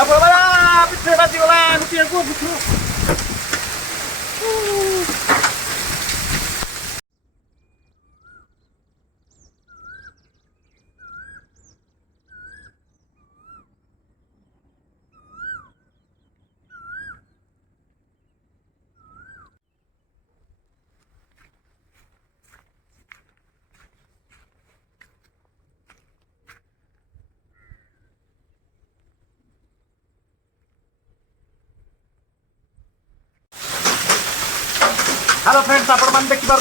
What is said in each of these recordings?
Apa pitre baji gala nuti aku pitre. Hello friends आपण मैंने देखिपे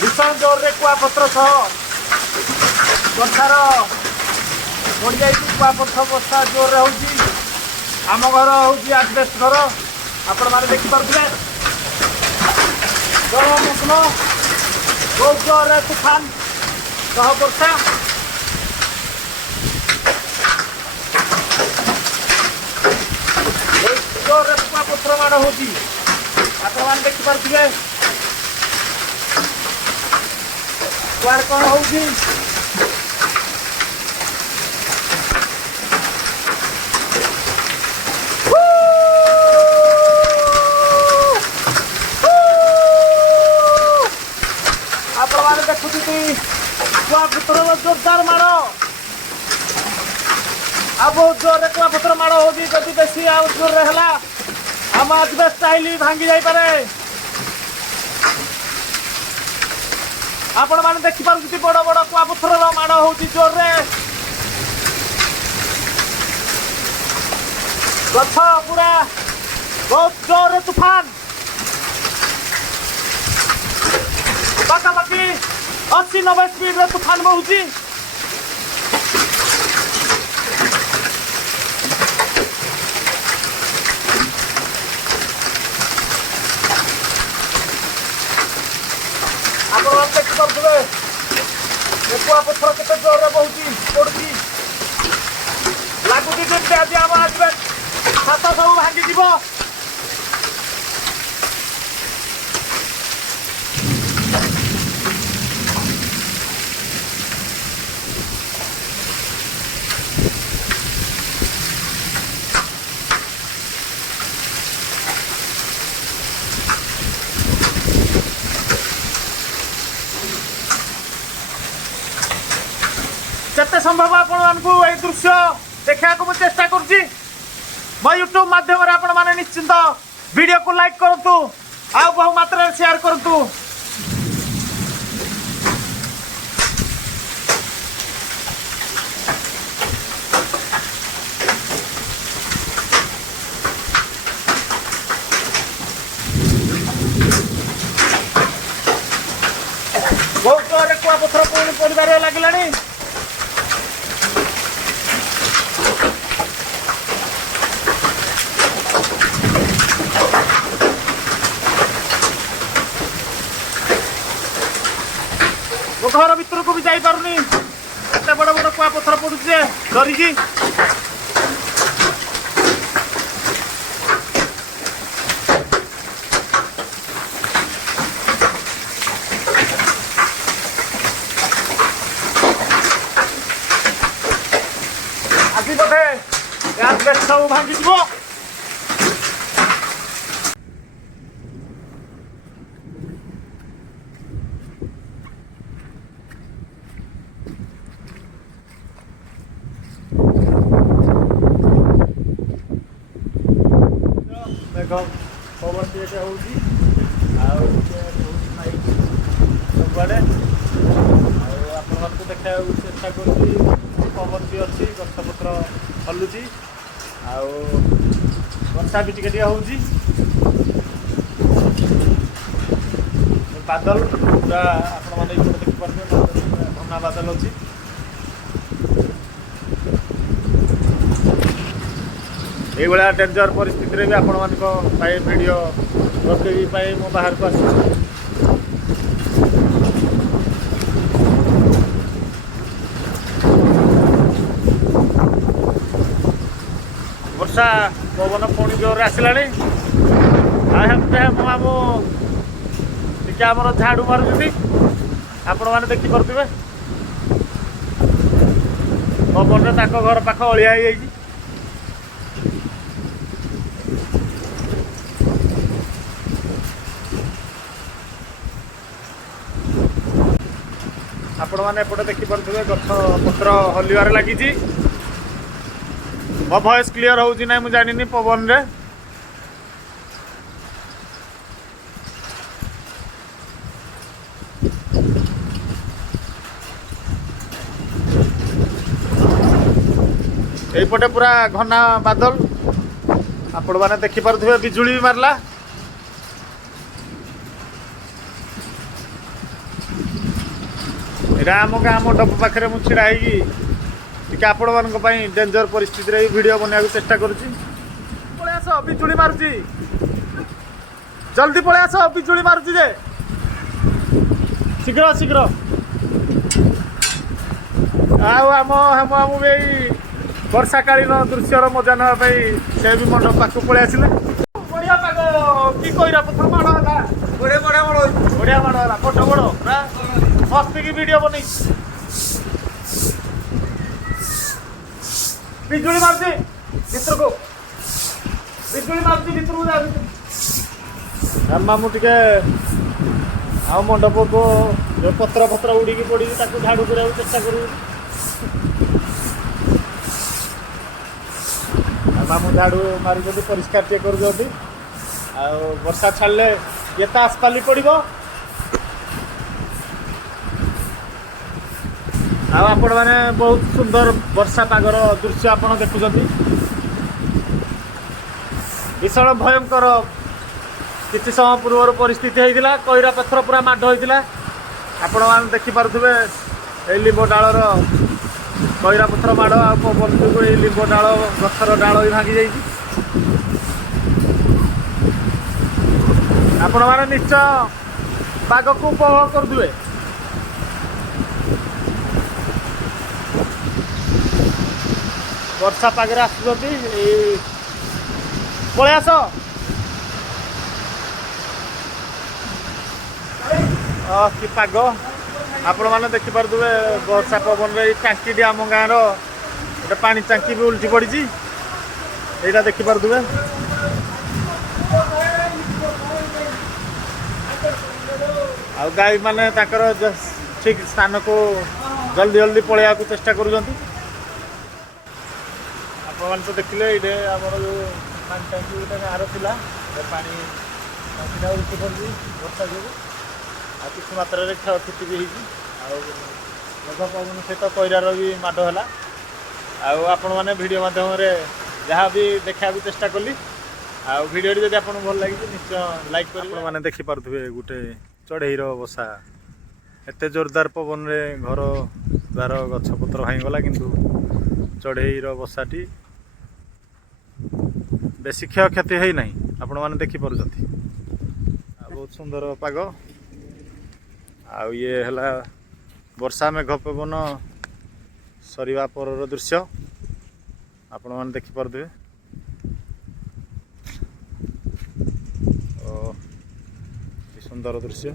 भीषण जोर रे कुआपत्र सह वर्षार पड़ जा कुआपत्र वर्षा जोर रे आम घर हूँ आजबेस्ट घर आपण मैंने देखिपे जलमग्न बहुत जोर रे तूफान सह वर्षा जोर रे कुआपत्र माड़ हो ଆପଣ ମାନେ ଦେଖିପାରୁଥିବେ କୁଆଡେ କଣ ହଉଛି। ଆପଣ ମାନେ ଦେଖୁଛନ୍ତି କୁଆପଥରର ଜୋରଦାର ମାଡ଼ ଆଉ ବହୁତ ଜୋରରେ କୁଆପଥର ମାଡ଼ ହଉଛି। ଯଦି ବେଶୀ ଆଉ ଜୋରରେ ହେଲା हम आजबेस्ट स्टाइल भांगी जाई पारे। आपण माने देखि पारुछथि बड़ बड़ कुआपथर माड़ होउछि जोर रे गछ पूरा बहुत जोर रे तूफान पाखापाखि 80-90 स्पीड रे तूफान बहुछि। ଆପଣ ଦେଖିପାରୁଥିବେ କୁଆପଥର କେତେ ଜୋରରେ ବହୁଛି ପଡୁଛି ଲାଗୁଛି ଯେମିତି ଆଜି ଆମ ଆସିବେ ଛାତ ସବୁ ଭାଙ୍ଗିଯିବ। जिते संभव आपण दृश्य देखा चेष्टा करुच्ची मो यूट्यूब माध्यम आपण मैंने निश्चिंत वीडियो को लाइक करूँ आ बहु मात्रा शेयर करूँ। बहुत जोर कुआपथर पुणी पड़े लगे घर भीतर को भी जाई पारुनी एत बड़ बड़ कुआपथर पड़ुचे डरिकी। आज बोधे सब भांगी जीव। पवन टे होगी सबुआड़े आप देखा चेष्टा कर पवन भी अच्छी गछपत्र हलुची वर्षा भी टिके हो बादल पूरा आपण मैंने देखिपारे घना बादल अच्छी। ये डेंजर परिस्थिति रे भी आपण मान वीडियो रखे मो बाहर को आस वर्षा पवन पुणी जोर आसला आमर झाड़ू मारुँच आपण मैंने देखिपे पवन घर पाख अलिया हो मैंने एपटे देखिपे गछ पत्र हलिबार लगी मो वॉइस क्लियर हो ना मुझे जानी पवन रे यहीपटे पूरा घना बादल आपण मैंने देखिपे बिजुली भी मारला एटा आम गाँ मंडप पाखे मुझे ढड़ा होगी आपण मान डेंजर परिस्थिति वीडियो बनवा चेष्टा करुँच आस बिजुली मारुची जल्दी पलि आस बिजुली मारुची जे शीघ्र शीघ्र आम वर्षा कालीन दृश्यर मजा नापी से भी मंडप पाक पलि आसिले बढ़िया पाग कि कईरा पथर माड़ है बढ़िया माड़ है फोटो बड़ पूरा मस्त की वीडियो बनी बिजुली मारती भितर को बिजुली मारती भितर को जा मामू टे आ मंडप को जो पत्र पत्र उड़ी पड़ी झाड़ू करने चेष्टा करूँ मामू झाड़ू मारी परिष्कार टे कर वर्षा छाड़े ये तो आसपाली पड़ो आपण मैंने बहुत सुंदर वर्षा पागर दृश्य आप देखुं भीषण भयंकर किसी समय पूर्व परिस्थिति होता कईरा पत्थर पूरा माड़ होता आपण मैंने देखिपे ये लिंब डालर कईरा पत्थर माड़ आ पवन जो ये लिंब डाल गछर डाल भी भांगी जाइए आपण मैंने निश्चय पाग को उपभोग करुए वर्षा पागे आसुँच पलि आस कि पाग आपण मैंने देखिपे वर्षा पवन रे टांकी आम गाँव रोटे पानी टांकी भी उल्टी पड़ी यहाँ देखिपे आ गाई मैंने ठीक स्थान को जल्दी जल्दी पलैया चेष्टा करूँ आपने तो देखिले ये आम जो पानी टांकी गोटे गाँव रहा पानी टांकीटा उल्टी पड़ी वर्षा जो किसी मात्रा क्षयक्षति भी होगा पवन सहित कईरार भी माड़ है आपण मैंने वीडियो माध्यम जहाँ भी देखा चेष्टा कली वीडियो जब आपको भल लगी निश्चय लाइक कर मैंने देखिपे गोटे चढ़ईर बसा एत जोरदार पवन रे घर द्वार गछपत्र भांगीगला किंतु चढ़ईर बसाटी बेसी क्षयक्षति है ना आपण मैंने देखिपुं बहुत सुंदर पाग ये है वर्षा मेघ पवन सरिवा पर दृश्य आपण मैंने देखिपे सुंदर दृश्य।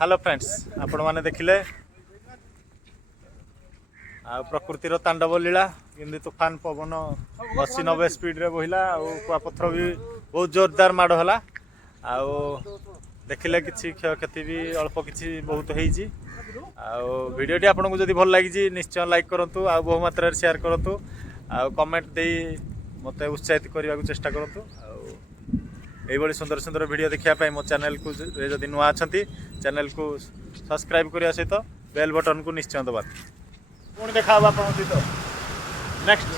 हेलो फ्रेंड्स आपण मैंने देखिले प्रकृतिर तांडव लीला किंतु तूफान पवन 80-90 स्पीड रे बहिला कुआपथर भी बहुत जोरदार माड़ है देखिले किसी क्षयक्षति भी अल्प किसी बहुत होती वीडियोटी आपको जब भल लगी निश्चय लाइक करूँ आ बहु मात्रा शेयर करूँ आ कमेंट दे मत उत्साहित करने को चेष्टा करूँ यही सुंदर सुंदर वीडियो देखापी मो चैनल को जब नुआ अच्छा चैनल को सब्सक्राइब करने सहित बेल बटन को निश्चय दबा पुणी देखा आप सहित नेक्स्ट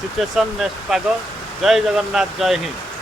सिचुएशन नेक्स्ट पाग जय जगन्नाथ जय हिंद।